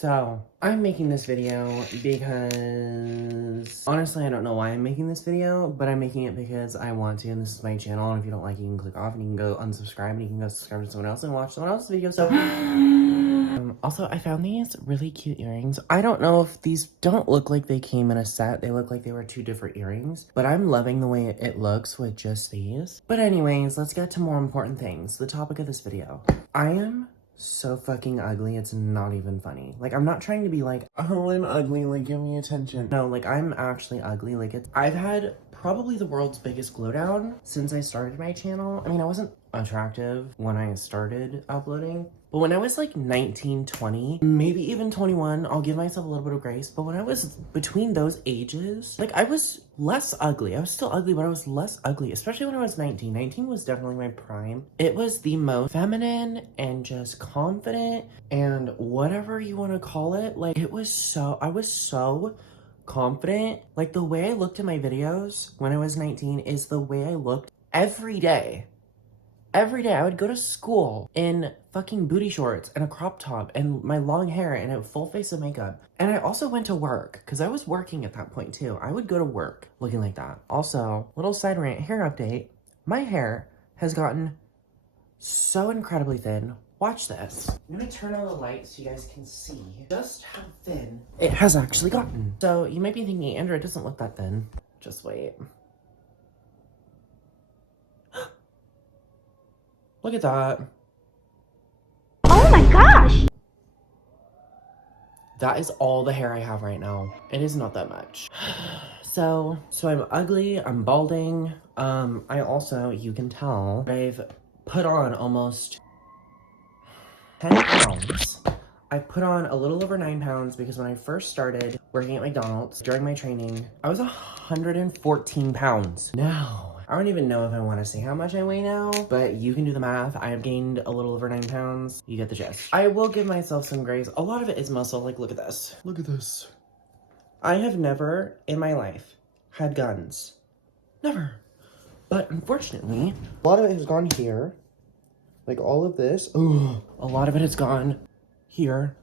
So, I'm making this video because, honestly, I don't know why I'm making this video, but I'm making it because I want to, and this is my channel, and if you don't like it, you can click off, and you can go unsubscribe, and you can go subscribe to someone else and watch someone else's video, so... Also, I found these really cute earrings. I don't know if these don't look like they came in a set. They look like they were two different earrings, but I'm loving the way it looks with just these. But anyways, let's get to more important things. The topic of this video. I am so fucking ugly, it's not even funny. Like, I'm not trying to be like, oh, I'm ugly, like, give me attention. No, like, I'm actually ugly. Like, I've had probably the world's biggest glow down since I started my channel. I mean, I wasn't attractive when I started uploading, but when I was like 19, 20, maybe even 21, I'll give myself a little bit of grace. But when I was between those ages, like, I was less ugly. I was still ugly, but I was less ugly, especially when I was 19. 19 was definitely my prime. It was the most feminine and just confident and whatever you want to call it. Like, I was so confident. Like, the way I looked in my videos when I was 19 is the way I looked every day. Every day I would go to school in fucking booty shorts and a crop top and my long hair and a full face of makeup. And I also went to work because I was working at that point too. I would go to work looking like that. Also, little side rant, hair update. My hair has gotten so incredibly thin. Watch this. I'm gonna turn on the light so you guys can see just how thin it has actually gotten. So you might be thinking, Andrew, it doesn't look that thin. Just wait. Look at that. Oh my gosh! That is all the hair I have right now. It is not that much. So I'm ugly, I'm balding. I also, you can tell, I've put on almost 10 pounds. I put on a little over 9 pounds because when I first started working at McDonald's during my training, I was 114 pounds. Now, I don't even know if I want to say how much I weigh now, but you can do the math. I have gained a little over 9 pounds. You get the gist. I will give myself some grace. A lot of it is muscle. Like, look at this. Look at this. I have never in my life had guns. Never. But unfortunately, a lot of it has gone here. Like all of this. Ooh, a lot of it has gone here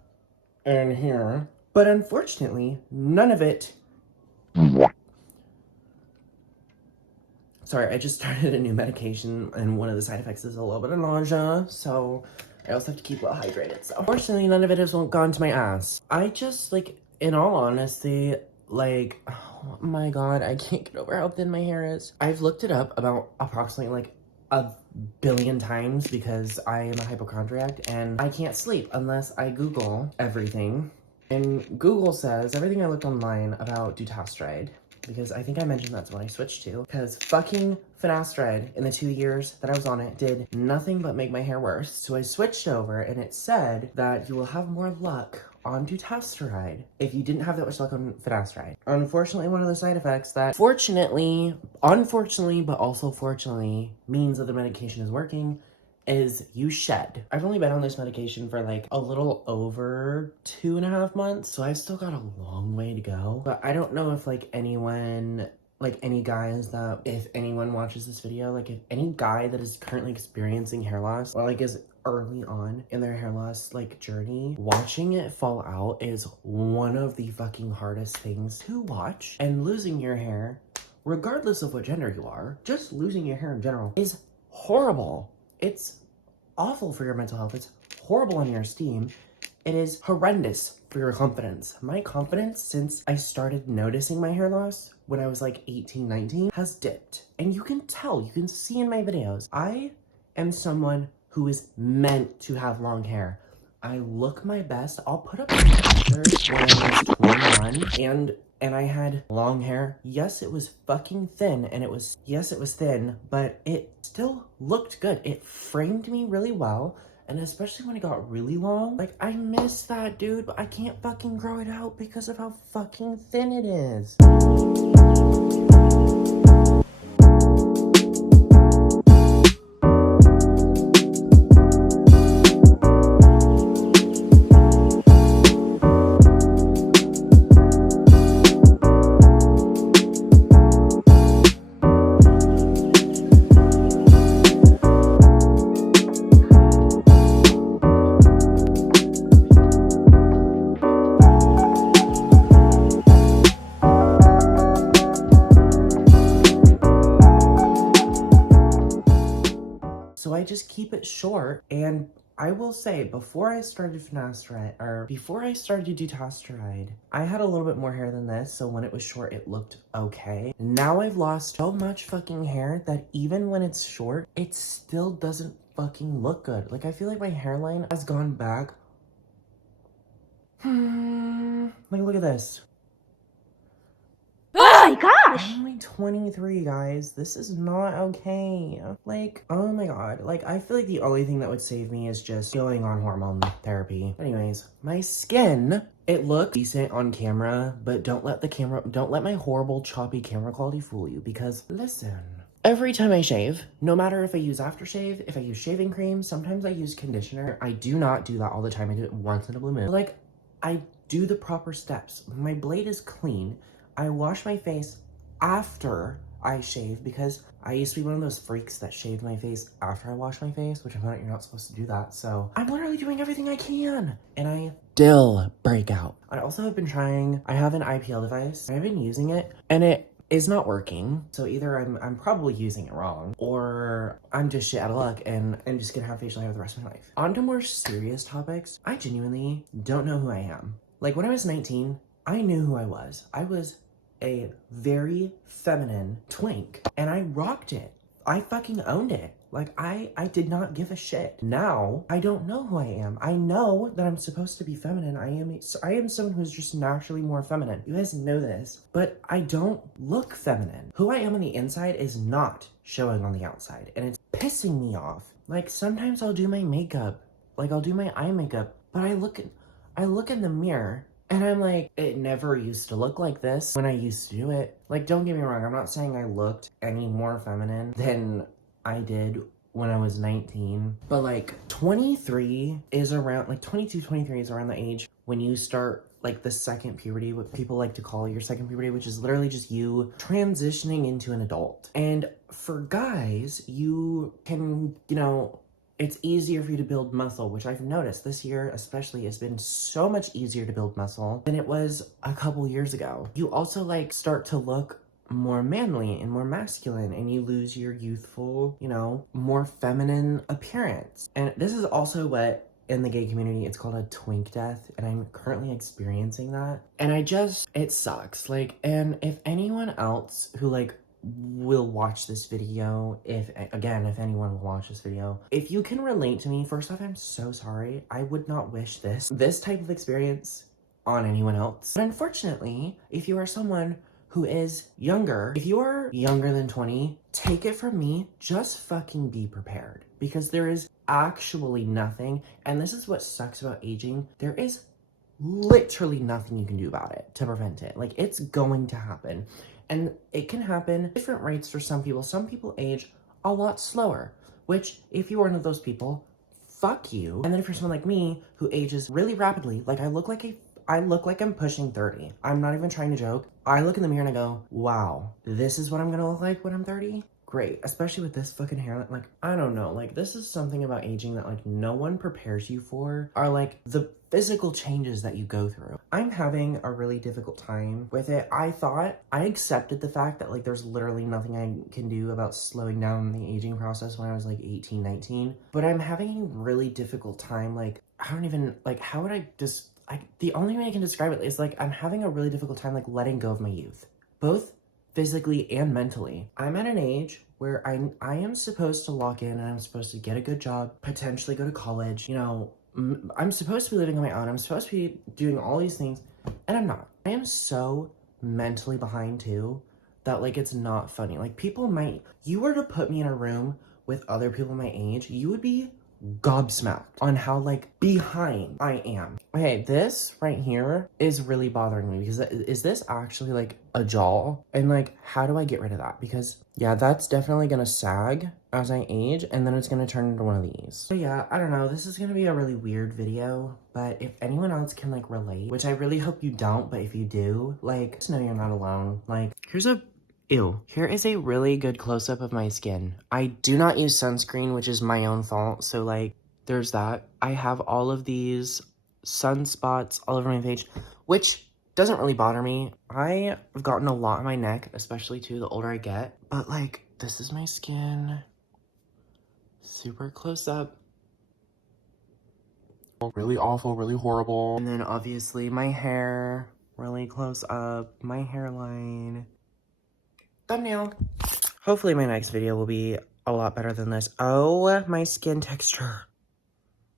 and here. But unfortunately, none of it... Sorry, I just started a new medication, and one of the side effects is a little bit of nausea, so I also have to keep well hydrated, so. Fortunately, none of it has gone to my ass. I just, like, in all honesty, like, oh my god, I can't get over how thin my hair is. I've looked it up about approximately, like, 1 billion times because I am a hypochondriac, and I can't sleep unless I Google everything. And Google says everything I looked online about dutasteride, because I think I mentioned that's what I switched to, because fucking finasteride in the 2 years that I was on it did nothing but make my hair worse. So I switched over, and it said that you will have more luck on dutasteride if you didn't have that much luck on finasteride. Unfortunately, one of the side effects that unfortunately, but also fortunately means that the medication is working is you shed. I've only been on this medication for like a little over 2.5 months, so I've still got a long way to go. But I don't know if like anyone, like any guys that, if anyone watches this video, like if any guy that is currently experiencing hair loss or like is early on in their hair loss like journey, watching it fall out is one of the fucking hardest things to watch. And losing your hair, regardless of what gender you are, just losing your hair in general is horrible. It's awful for your mental health. It's horrible on your esteem. It is horrendous for your confidence. My confidence since I started noticing my hair loss when I was like 18, 19 has dipped. And you can tell, you can see in my videos, I am someone who is meant to have long hair. I look my best. I'll put up pictures when I was 21 and I had long hair. Yes, it was fucking thin, and it was thin, but it still looked good. It framed me really well, and especially when it got really long, like, I miss that, dude, but I can't fucking grow it out because of how fucking thin it is. just keep it short. And I will say, before I started finasteride, or before I started dutasteride, I had a little bit more hair than this, so when it was short, it looked okay. Now I've lost so much fucking hair that even when it's short, it still doesn't fucking look good. Like, I feel like my hairline has gone back. Like, look at this. Oh my gosh! I'm only 23, guys. This is not okay. Like, oh my god. Like, I feel like the only thing that would save me is just going on hormone therapy. Anyways, my skin, it looks decent on camera, but don't let my horrible choppy camera quality fool you, because listen. Every time I shave, no matter if I use aftershave, if I use shaving cream, sometimes I use conditioner. I do not do that all the time. I do it once in a blue moon. Like, I do the proper steps. My blade is clean. I wash my face after I shave, because I used to be one of those freaks that shaved my face after I wash my face, which I found out you're not supposed to do that. So I'm literally doing everything I can, and I still break out. I also have been trying, I have an IPL device. I've been using it, and it is not working. So either I'm probably using it wrong, or I'm just shit out of luck and I'm just gonna have facial hair the rest of my life. On to more serious topics, I genuinely don't know who I am. Like, when I was 19, I knew who I was. I was a very feminine twink, and I rocked it. I fucking owned it. Like, I did not give a shit. Now, I don't know who I am. I know that I'm supposed to be feminine. I am someone who's just naturally more feminine. You guys know this, but I don't look feminine. Who I am on the inside is not showing on the outside, and it's pissing me off. Like, sometimes I'll do my makeup, like I'll do my eye makeup, but I look in the mirror and I'm like, it never used to look like this when I used to do it. Like, don't get me wrong, I'm not saying I looked any more feminine than I did when I was 19. But like, 23 is around, like 22, 23 is around the age when you start like the second puberty, what people like to call your second puberty, which is literally just you transitioning into an adult. And for guys, you can, you know, it's easier for you to build muscle, which I've noticed this year especially has been so much easier to build muscle than it was a couple years ago. You also like start to look more manly and more masculine, and you lose your youthful, you know, more feminine appearance. And this is also what in the gay community it's called a twink death, and I'm currently experiencing that. And it sucks. Like, and if anyone else who like will watch this video, if anyone will watch this video, if you can relate to me, first off, I'm so sorry. I would not wish this type of experience on anyone else. But unfortunately, if you are someone who is younger, if you are younger than 20, take it from me, just fucking be prepared, because there is actually nothing, and this is what sucks about aging, there is literally nothing you can do about it to prevent it. Like, it's going to happen. And it can happen different rates for some people. Some people age a lot slower, which if you are one of those people, fuck you. And then if you're someone like me who ages really rapidly, like I look like I'm pushing 30. I'm not even trying to joke. I look in the mirror and I go, wow, this is what I'm gonna look like when I'm 30? Great, especially with this fucking hairline. Like, I don't know, like this is something about aging that like no one prepares you for, are like the physical changes that you go through. I'm having a really difficult time with it. I accepted the fact that like there's literally nothing I can do about slowing down the aging process when I was like 18, 19, but I'm having a really difficult time. Like, I don't even, like, how would I just, the only way I can describe it is like I'm having a really difficult time like letting go of my youth, both physically and mentally. I'm at an age where I am supposed to lock in, and I'm supposed to get a good job, potentially go to college, you know, I'm supposed to be living on my own, I'm supposed to be doing all these things, and I'm not. I am so mentally behind too that like it's not funny. Like, you were to put me in a room with other people my age, you would be gobsmacked on how like behind I am. Okay, this right here is really bothering me, because is this actually like a jaw? And like, how do I get rid of that? Because yeah, that's definitely gonna sag as I age, and then it's gonna turn into one of these. So yeah, I don't know, this is gonna be a really weird video, but if anyone else can like relate, which I really hope you don't, but if you do, like, just know you're not alone. Like, here is a really good close-up of my skin. I do not use sunscreen, which is my own fault, so like, there's that. I have all of these sunspots all over my face, which doesn't really bother me. I've gotten a lot on my neck, especially too the older I get, but like, this is my skin. super close up. Really awful, really horrible. And then obviously my hair, really close up, my hairline. Thumbnail. Hopefully my next video will be a lot better than this. Oh, my skin texture.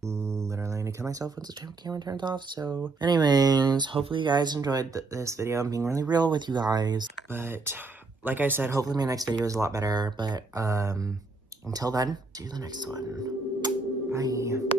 Literally, I need to kill myself once the camera turns off. So anyways, hopefully you guys enjoyed this video. I'm being really real with you guys. But like I said, hopefully my next video is a lot better. But until then, see you in the next one. Bye.